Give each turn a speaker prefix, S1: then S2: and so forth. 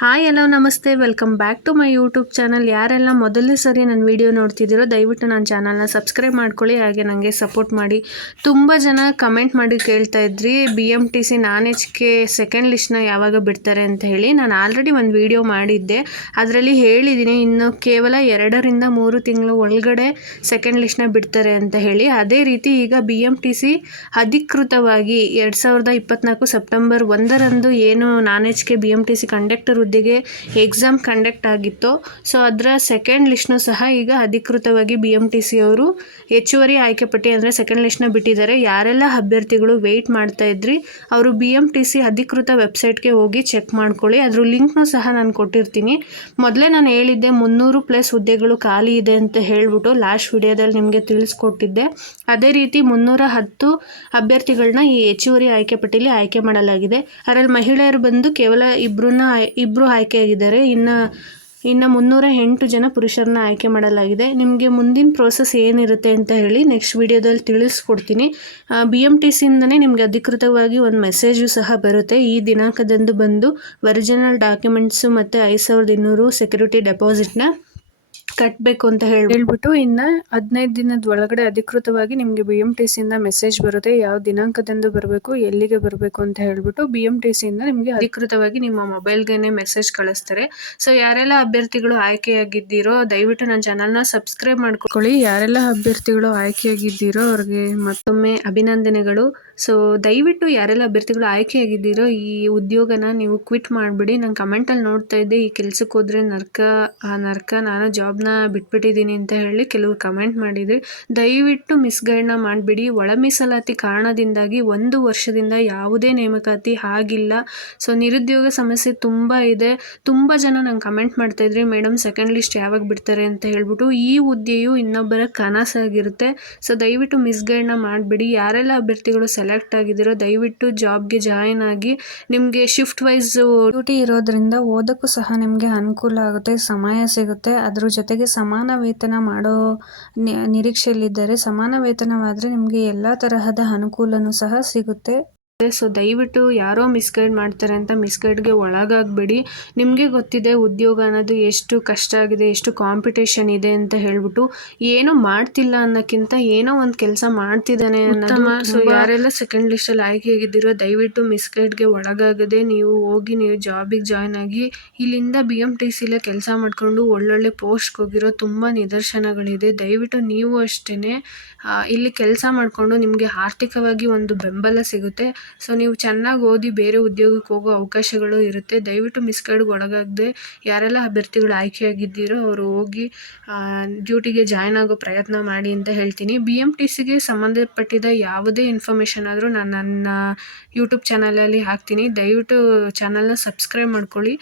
S1: Hi hello ನಮಸ್ತೆ. Welcome back to my YouTube channel ಯಾರೆಲ್ಲ ಮೊದಲನೇ ಸರಿ ನನ್ನ ವಿಡಿಯೋ ನೋಡ್ತಿದ್ದೀರೋ, ದಯವಿಟ್ಟು ನನ್ನ ಚಾನಲ್ನ ಸಬ್ಸ್ಕ್ರೈಬ್ ಮಾಡ್ಕೊಳ್ಳಿ. ಹಾಗೆ ನನಗೆ ಸಪೋರ್ಟ್ ಮಾಡಿ. ತುಂಬ ಜನ ಕಮೆಂಟ್ ಮಾಡಿ ಕೇಳ್ತಾ ಇದ್ರಿ. B M T C non H K second ಲಿಸ್ಟ್ನ ಯಾವಾಗ ಬಿಡ್ತಾರೆ ಅಂತ ಹೇಳಿ ನಾನು ಆಲ್ರೆಡಿ ಒಂದು ವಿಡಿಯೋ ಮಾಡಿದ್ದೆ. ಅದರಲ್ಲಿ ಹೇಳಿದ್ದೀನಿ ಇನ್ನು ಕೇವಲ ಎರಡರಿಂದ ಮೂರು ತಿಂಗಳು ಒಳಗಡೆ ಸೆಕೆಂಡ್ ಲಿಸ್ಟ್ನ ಬಿಡ್ತಾರೆ ಅಂತ ಹೇಳಿ. ಅದೇ ರೀತಿ ಈಗ ಬಿ ಎಂ ಟಿ ಸಿ ಅಧಿಕೃತವಾಗಿ ಎರಡು ಸಾವಿರದ ಇಪ್ಪತ್ನಾಲ್ಕು ಸೆಪ್ಟೆಂಬರ್ ಒಂದರಂದು ಏನು non H K B M T C conductor ಹುದ್ದೆಗೆ ಎಕ್ಸಾಮ್ ಕಂಡಕ್ಟ್ ಆಗಿತ್ತು. ಸೊ ಅದರ ಸೆಕೆಂಡ್ ಲಿಸ್ಟ್ನು ಸಹ ಈಗ ಅಧಿಕೃತವಾಗಿ ಬಿ ಎಂ ಟಿ ಸಿ ಅವರು ಹೆಚ್ಚುವರಿ ಆಯ್ಕೆ ಪಟ್ಟಿ ಅಂದರೆ ಸೆಕೆಂಡ್ ಲಿಸ್ಟ್ನ ಬಿಟ್ಟಿದ್ದಾರೆ. ಯಾರೆಲ್ಲ ಅಭ್ಯರ್ಥಿಗಳು ವೆಯ್ಟ್ ಮಾಡ್ತಾ ಇದ್ರಿ, ಅವರು ಬಿ ಎಂ ಟಿ ಸಿ ಅಧಿಕೃತ ವೆಬ್ಸೈಟ್ಗೆ ಹೋಗಿ ಚೆಕ್ ಮಾಡ್ಕೊಳ್ಳಿ. ಅದ್ರ ಲಿಂಕ್ನು ಸಹ ನಾನು ಕೊಟ್ಟಿರ್ತೀನಿ. ಮೊದಲೇ ನಾನು ಹೇಳಿದ್ದೆ ಮುನ್ನೂರು ಪ್ಲಸ್ ಹುದ್ದೆಗಳು ಖಾಲಿ ಇದೆ ಅಂತ ಹೇಳ್ಬಿಟ್ಟು ಲಾಸ್ಟ್ ವಿಡಿಯೋದಲ್ಲಿ ನಿಮಗೆ ತಿಳಿಸ್ಕೊಟ್ಟಿದ್ದೆ. ಅದೇ ರೀತಿ ಮುನ್ನೂರ ಹತ್ತು ಅಭ್ಯರ್ಥಿಗಳನ್ನ ಈ ಹೆಚ್ಚುವರಿ ಆಯ್ಕೆ ಪಟ್ಟಿಯಲ್ಲಿ ಆಯ್ಕೆ ಮಾಡಲಾಗಿದೆ. ಅದರಲ್ಲಿ ಮಹಿಳೆಯರು ಬಂದು ಕೇವಲ ಇಬ್ಬರನ್ನ ಇಬ್ಬರು ಆಯ್ಕೆಯಾಗಿದ್ದಾರೆ ಇನ್ನು ಇನ್ನು ಮುನ್ನೂರ ಎಂಟು ಜನ ಪುರುಷರನ್ನ ಆಯ್ಕೆ ಮಾಡಲಾಗಿದೆ. ನಿಮಗೆ ಮುಂದಿನ ಪ್ರೋಸೆಸ್ ಏನಿರುತ್ತೆ ಅಂತ ಹೇಳಿ ನೆಕ್ಸ್ಟ್ ವಿಡಿಯೋದಲ್ಲಿ ತಿಳಿಸ್ಕೊಡ್ತೀನಿ. ಬಿ ಎಂ ಟಿ ಸಿಯಿಂದನೇ ನಿಮಗೆ ಅಧಿಕೃತವಾಗಿ ಒಂದು ಮೆಸೇಜು ಸಹ ಬರುತ್ತೆ. ಈ ದಿನಾಂಕದಂದು ಬಂದು ಒರಿಜಿನಲ್ ಡಾಕ್ಯುಮೆಂಟ್ಸು ಮತ್ತು ಐದು ಸಾವಿರದ ಇನ್ನೂರು ಸೆಕ್ಯೂರಿಟಿ ಡೆಪಾಸಿಟ್ನ ಕಟ್ಟಬೇಕು ಅಂತ ಹೇಳಿ ಹೇಳ್ಬಿಟ್ಟು ಇನ್ನು ಹದಿನೈದು ದಿನದ ಒಳಗಡೆ ಅಧಿಕೃತವಾಗಿ ನಿಮಗೆ ಬಿ ಎಂ ಟಿ ಸಿಯಿಂದ ಮೆಸೇಜ್ ಬರುತ್ತೆ ಯಾವ ದಿನಾಂಕದಂದು ಬರಬೇಕು ಎಲ್ಲಿಗೆ ಬರಬೇಕು ಅಂತ ಹೇಳ್ಬಿಟ್ಟು ಬಿ ಎಂ ಟಿ ಸಿಯಿಂದ ನಿಮಗೆ ಅಧಿಕೃತವಾಗಿ ನಿಮ್ಮ ಮೊಬೈಲ್ಗೆ ಮೆಸೇಜ್ ಕಳಿಸ್ತಾರೆ. ಸೊ ಯಾರೆಲ್ಲ ಅಭ್ಯರ್ಥಿಗಳು ಆಯ್ಕೆಯಾಗಿದ್ದೀರೋ ದಯವಿಟ್ಟು ನನ್ನ ಚಾನಲ್ನ ಸಬ್ಸ್ಕ್ರೈಬ್ ಮಾಡ್ಕೊಳ್ಳಿ. ಯಾರೆಲ್ಲ ಅಭ್ಯರ್ಥಿಗಳು ಆಯ್ಕೆಯಾಗಿದ್ದೀರೋ ಅವ್ರಿಗೆ ಮತ್ತೊಮ್ಮೆ ಅಭಿನಂದನೆಗಳು. ಸೊ ದಯವಿಟ್ಟು ಯಾರೆಲ್ಲ ಅಭ್ಯರ್ಥಿಗಳು ಆಯ್ಕೆಯಾಗಿದ್ದೀರೋ ಈ ಉದ್ಯೋಗನ ನೀವು ಕ್ವಿಟ್ ಮಾಡಿಬಿಡಿ. ನಾನು ಕಮೆಂಟಲ್ಲಿ ನೋಡ್ತಾ ಇದ್ದೆ ಈ ಕೆಲ್ಸಕ್ಕೆ ಹೋದ್ರೆ ನರ್ಕ ಆ ನರ್ಕ ನಾನು ಜಾಬ್ನ ಬಿಟ್ಬಿಟ್ಟಿದ್ದೀನಿ ಅಂತ ಹೇಳಿ ಕೆಲವರು ಕಮೆಂಟ್ ಮಾಡಿದ್ರಿ, ದಯವಿಟ್ಟು ಮಿಸ್ಗೈಡ್ನ ಮಾಡಿಬಿಡಿ. ಒಳ ಮೀಸಲಾತಿ ಕಾರಣದಿಂದಾಗಿ ಒಂದು ವರ್ಷದಿಂದ ಯಾವುದೇ ನೇಮಕಾತಿ ಆಗಿಲ್ಲ. ಸೊ, ನಿರುದ್ಯೋಗ ಸಮಸ್ಯೆ ತುಂಬ ಇದೆ. ತುಂಬ ಜನ ನಂಗೆ ಕಮೆಂಟ್ ಮಾಡ್ತಾಯಿದ್ರಿ ಮೇಡಮ್ ಸೆಕೆಂಡ್ ಲಿಸ್ಟ್ ಯಾವಾಗ ಬಿಡ್ತಾರೆ? ಅಂತ ಹೇಳ್ಬಿಟ್ಟು, ಈ ಹುದ್ದೆಯು ಇನ್ನೊಬ್ಬರ ಕನಸಾಗಿರುತ್ತೆ ಸೊ, ದಯವಿಟ್ಟು ಮಿಸ್ಗೈಡ್ನ ಮಾಡಿಬಿಡಿ. ಯಾರೆಲ್ಲ ಅಭ್ಯರ್ಥಿಗಳು ಸೆಲೆಕ್ಟ್ ಆಗಿದ್ದೀರೋ, ದಯವಿಟ್ಟು ಜಾಬ್ಗೆ ಜಾಯಿನ್ ಆಗಿ. ನಿಮಗೆ ಶಿಫ್ಟ್ ವೈಸ್ ಡ್ಯೂಟಿ ಇರೋದ್ರಿಂದ ಓದೋಕ್ಕೂ ಸಹ ನಿಮಗೆ ಅನುಕೂಲ ಆಗುತ್ತೆ, ಸಮಯ ಸಿಗುತ್ತೆ. ಅದ್ರ ಜೊತೆಗೆ ಸಮಾನ ವೇತನ ಮಾಡೋ ನಿರೀಕ್ಷೆಯಲ್ಲಿದ್ದರೆ ಸಮಾನ ವೇತನವಾದರೆ ನಿಮಗೆ ಎಲ್ಲ ತರಹದ ಅನುಕೂಲನೂ ಸಹ ಸಿಗುತ್ತೆ. ಸೊ ದಯವಿಟ್ಟು ಯಾರೋ ಮಿಸ್ಗೈಡ್ ಮಾಡ್ತಾರೆ ಅಂತ ಮಿಸ್ಗೈಡ್ಗೆ ಒಳಗಾಗಬೇಡಿ. ನಿಮಗೆ ಗೊತ್ತಿದೆ ಉದ್ಯೋಗ ಅನ್ನೋದು ಎಷ್ಟು ಕಷ್ಟ ಆಗಿದೆ ಎಷ್ಟು ಕಾಂಪಿಟೇಷನ್ ಇದೆ ಅಂತ ಹೇಳ್ಬಿಟ್ಟು ಏನೂ ಮಾಡ್ತಿಲ್ಲ ಅನ್ನೋಕ್ಕಿಂತ ಏನೋ ಒಂದು ಕೆಲಸ ಮಾಡ್ತಿದ್ದಾನೆ ಅನ್ನೋದು ಸೊ ಯಾರೆಲ್ಲ ಸೆಕೆಂಡ್ ಲಿಸ್ಟಲ್ಲಿ ಆಯ್ಕೆಯಾಗಿದ್ದೀರೋ ದಯವಿಟ್ಟು ಮಿಸ್ಗೈಡ್ಗೆ ಒಳಗಾಗದೆ ನೀವು ಹೋಗಿ ನೀವು ಜಾಬಿಗೆ ಜಾಯ್ನ್ ಆಗಿ ಇಲ್ಲಿಂದ ಬಿ ಎಂ ಟಿ ಸಿಲೇ ಕೆಲಸ ಮಾಡಿಕೊಂಡು ಒಳ್ಳೊಳ್ಳೆ ಪೋಸ್ಟ್ಗೆ ಹೋಗಿರೋ ತುಂಬ ನಿದರ್ಶನಗಳಿದೆ. ದಯವಿಟ್ಟು ನೀವು ಅಷ್ಟೇ ಇಲ್ಲಿ ಕೆಲಸ ಮಾಡಿಕೊಂಡು ನಿಮಗೆ ಆರ್ಥಿಕವಾಗಿ ಒಂದು ಬೆಂಬಲ ಸಿಗುತ್ತೆ. ಸೊ ನೀವು ಚೆನ್ನಾಗಿ ಓದಿ ಬೇರೆ ಉದ್ಯೋಗಕ್ಕೆ ಹೋಗೋ ಅವಕಾಶಗಳು ಇರುತ್ತೆ. ದಯವಿಟ್ಟು ಮಿಸ್ಗೈಡ್ಗೆ ಒಳಗಾಗದೆ ಯಾರೆಲ್ಲ ಅಭ್ಯರ್ಥಿಗಳು ಆಯ್ಕೆಯಾಗಿದ್ದೀರೋ ಅವರು ಹೋಗಿ ಡ್ಯೂಟಿಗೆ ಜಾಯ್ನ್ ಆಗೋ ಪ್ರಯತ್ನ ಮಾಡಿ ಅಂತ ಹೇಳ್ತೀನಿ. ಬಿ ಎಂ ಟಿ ಸಿಗೆ ಸಂಬಂಧಪಟ್ಟಿದ ಯಾವುದೇ ಇನ್ಫಾರ್ಮೇಷನ್ ಆದರೂ ನಾನು ನನ್ನ ಯೂಟ್ಯೂಬ್ ಚಾನಲಲ್ಲಿ ಹಾಕ್ತೀನಿ. ದಯವಿಟ್ಟು ಚಾನಲ್ನ ಸಬ್ಸ್ಕ್ರೈಬ್ ಮಾಡ್ಕೊಳ್ಳಿ.